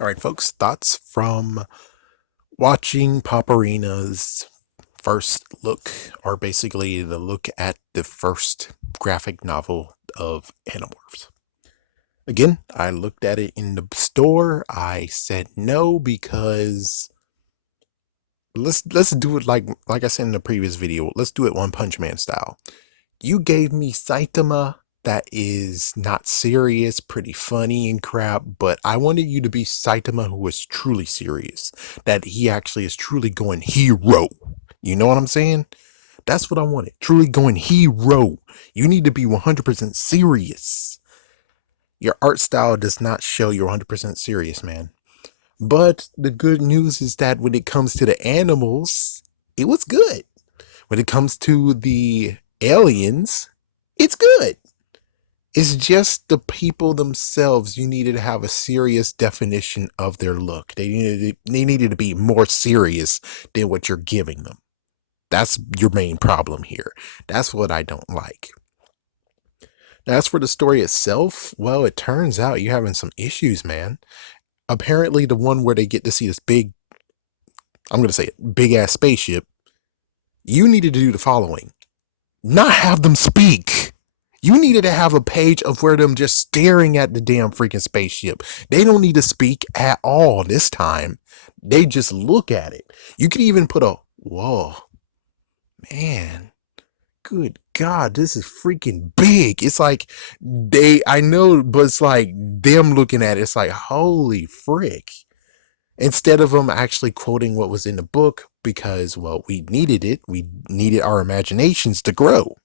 All right, folks, thoughts from watching Paparina's first look, or basically the look at the first graphic novel of Animorphs. Again, I looked at it in the store. I said no because let's do it like I said in the previous video. Let's do it One Punch Man style. You gave me Saitama that is not serious, pretty funny and crap, but I wanted you to be Saitama who was truly serious. That he actually is truly going hero. You know what I'm saying? That's what I wanted. Truly going hero. You need to be 100% serious. Your art style does not show you're 100% serious, man. But the good news is that when it comes to the animals, it was good. When it comes to the aliens, it's good. It's just the people themselves. You needed to have a serious definition of their look. They needed to be more serious than what you're giving them. That's your main problem here. That's what I don't like. Now, as for the story itself, well, it turns out you're having some issues, man. Apparently, the one where they get to see this big, I'm going to say it, big ass spaceship, you needed to do the following: not have them speak. You needed to have a page of where them just staring at the damn freaking spaceship. They don't need to speak at all this time. They just look at it. You could even put a, whoa, man, good God, this is freaking big. It's like I know, but it's like them looking at it. It's like, holy frick. Instead of them actually quoting what was in the book because, well, we needed it. We needed our imaginations to grow.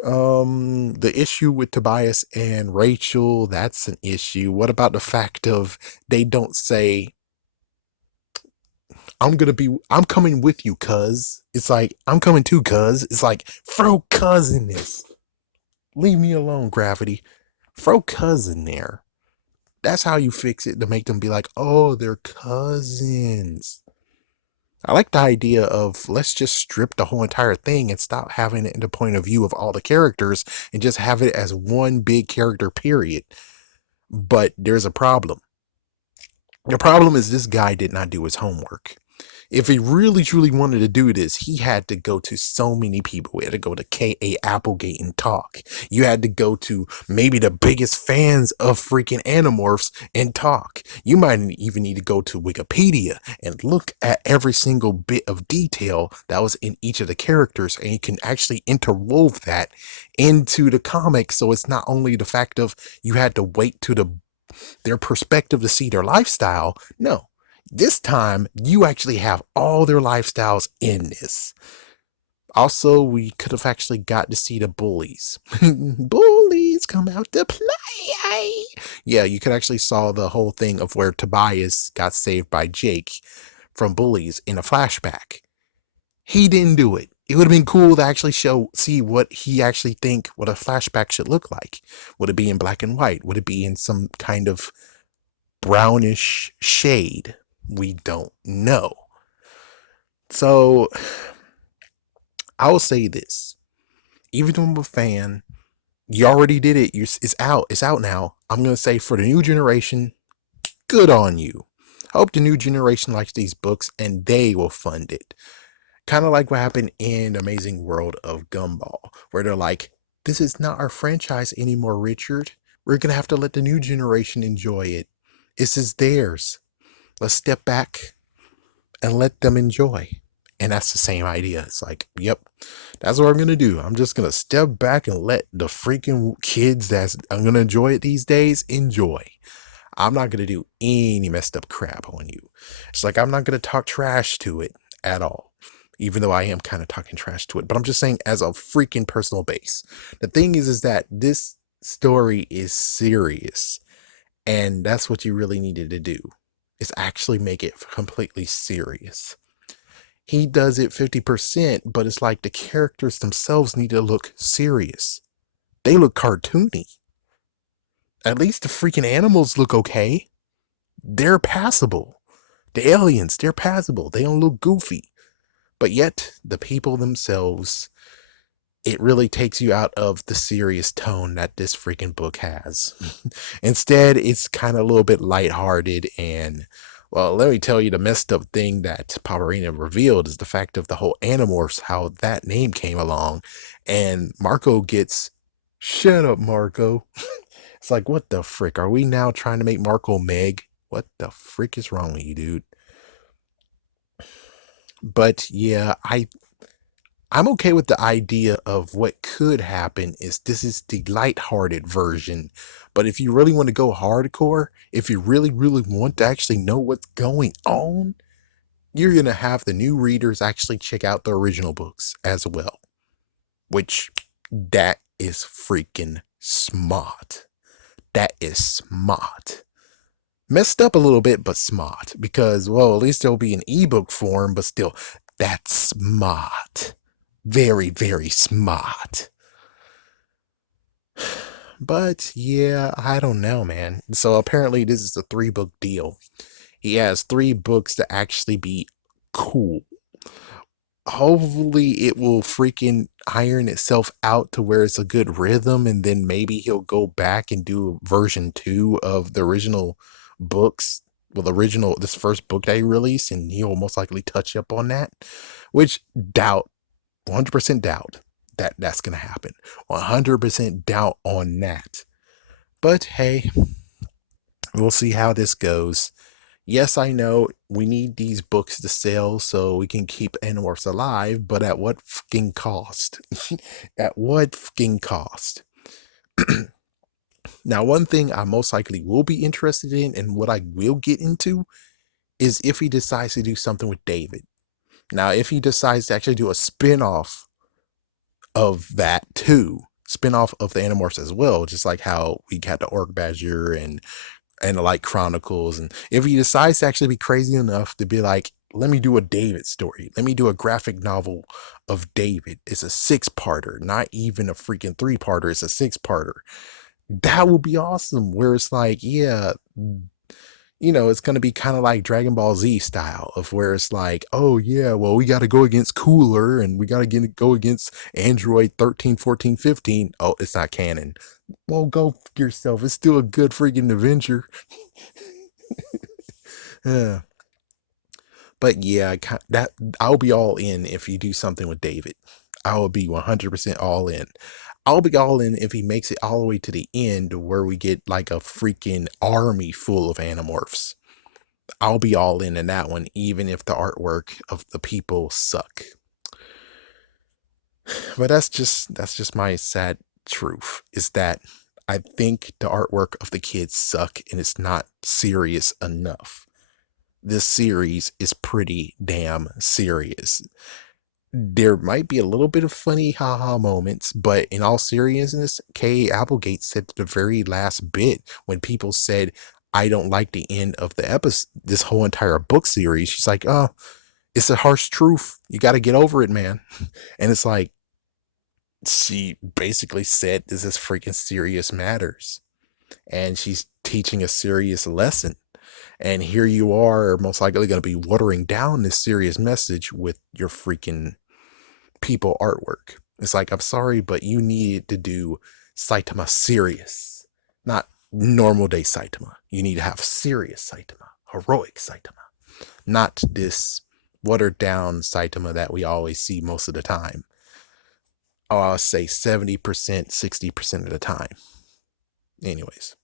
The issue with Tobias and Rachel, that's an issue. What about the fact of they don't say, I'm coming with you, cuz. It's like, I'm coming too, cuz. It's like, throw cuz in this. Leave me alone, Gravity. Throw cuz in there. That's how you fix it, to make them be like, oh, they're cousins. I like the idea of, let's just strip the whole entire thing and stop having it in the point of view of all the characters and just have it as one big character, period. But there's a problem. The problem is this guy did not do his homework. If he really truly wanted to do this, he had to go to so many people. He had to go to K.A. Applegate and talk. You had to go to maybe the biggest fans of freaking Animorphs and talk. You might even need to go to Wikipedia and look at every single bit of detail that was in each of the characters, and you can actually interwove that into the comic. So it's not only the fact of you had to wait to their perspective to see their lifestyle. No, this time you actually have all their lifestyles in this. Also, we could have actually got to see the bullies. Bullies come out to play. Yeah, you could actually saw the whole thing of where Tobias got saved by Jake from bullies in a flashback. He didn't do it. It would have been cool to actually see what he actually think what a flashback should look like. Would it be in black and white? Would it be in some kind of brownish shade? We don't know. So I will say this: even though I'm a fan, you already did it. It's out. It's out now. I'm gonna say, for the new generation, good on you. I hope the new generation likes these books and they will fund it. Kind of like what happened in Amazing World of Gumball, where they're like, this is not our franchise anymore, Richard. We're gonna have to let the new generation enjoy it. This is theirs. Let's step back and let them enjoy. And that's the same idea. It's like, yep, that's what I'm going to do. I'm just going to step back and let the freaking kids I'm going to enjoy it these days enjoy. I'm not going to do any messed up crap on you. It's like, I'm not going to talk trash to it at all. Even though I am kind of talking trash to it. But I'm just saying, as a freaking personal base. The thing is that this story is serious. And that's what you really needed to do, is actually make it completely serious. He does it 50%, but it's like the characters themselves need to look serious. They look cartoony. At least the freaking animals look okay. They're passable. The aliens, they're passable. They don't look goofy. But yet, the people themselves, it really takes you out of the serious tone that this freaking book has. Instead, it's kind of a little bit lighthearted and, well, let me tell you, the messed up thing that Powerina revealed is the fact of the whole Animorphs, how that name came along, and Marco gets, shut up, Marco. It's like, what the frick? Are we now trying to make Marco Meg? What the frick is wrong with you, dude? But yeah, I'm okay with the idea of what could happen is this is the lighthearted version. But if you really want to go hardcore, if you really, really want to actually know what's going on, you're going to have the new readers actually check out the original books as well. Which, that is freaking smart. That is smart. Messed up a little bit, but smart. Because, well, at least there'll be an ebook form, but still, that's smart. Very, very smart. But yeah, I don't know, man. So apparently this is a 3-book deal. He has 3 books to actually be cool. Hopefully it will freaking iron itself out to where it's a good rhythm, and then maybe he'll go back and do version 2 of the original books. Well, this first book that he released, and he'll most likely touch up on that. Which, doubt, 100% doubt that that's going to happen. 100% doubt on that. But hey, we'll see how this goes. Yes, I know we need these books to sell so we can keep Animorphs alive, but at what fucking cost? At what fucking cost? Now, one thing I most likely will be interested in and what I will get into is if he decides to do something with David. Now, if he decides to actually do a spin-off of that too, spin-off of the Animorphs as well, just like how we got the Orc Badger and the Light Chronicles. And if he decides to actually be crazy enough to be like, let me do a David story, let me do a graphic novel of David, it's a 6-parter, not even a freaking 3-parter, it's a 6-parter, that would be awesome. Where it's like, yeah, it's going to be kind of like Dragon Ball Z style, of where it's like, oh yeah, well, we got to go against Cooler and we got to go against Android 13, 14, 15. Oh, it's not canon. Well, go f yourself. It's still a good freaking adventure. Yeah. But yeah, that I'll be all in if you do something with David. I will be 100% all in. I'll be all in if he makes it all the way to the end where we get like a freaking army full of Animorphs. I'll be all in that one, even if the artwork of the people suck. But that's just my sad truth, is that I think the artwork of the kids suck and it's not serious enough. This series is pretty damn serious. There might be a little bit of funny haha moments, but in all seriousness, Kay Applegate said at the very last bit when people said, I don't like the end of the episode, this whole entire book series. She's like, oh, it's a harsh truth. You got to get over it, man. And it's like, she basically said, this is freaking serious matters. And she's teaching a serious lesson. And here you are, most likely going to be watering down this serious message with your freaking people artwork. It's like, I'm sorry, but you needed to do Saitama serious, not normal day Saitama. You need to have serious Saitama, heroic Saitama, not this watered down Saitama that we always see most of the time. Oh, I'll say 70%, 60% of the time. Anyways,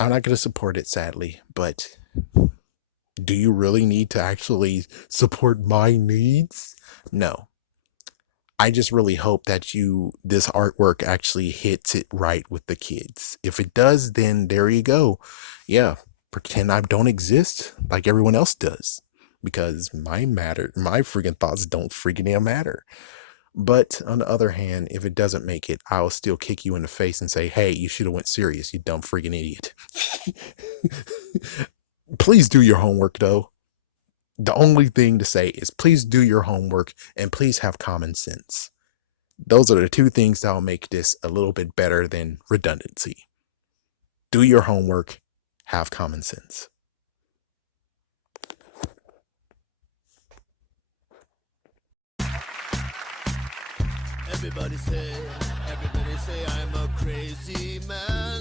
I'm not going to support it, sadly, but do you really need to actually support my needs? No. I just really hope that this artwork actually hits it right with the kids. If it does, then there you go. Yeah, pretend I don't exist like everyone else does, because my freaking thoughts don't freaking damn matter. But on the other hand, if it doesn't make it, I'll still kick you in the face and say, hey, you should have went serious, you dumb freaking idiot. Please do your homework, though. The only thing to say is please do your homework and please have common sense. Those are the 2 things that will make this a little bit better than redundancy. Do your homework, have common sense. Everybody say I'm a crazy man.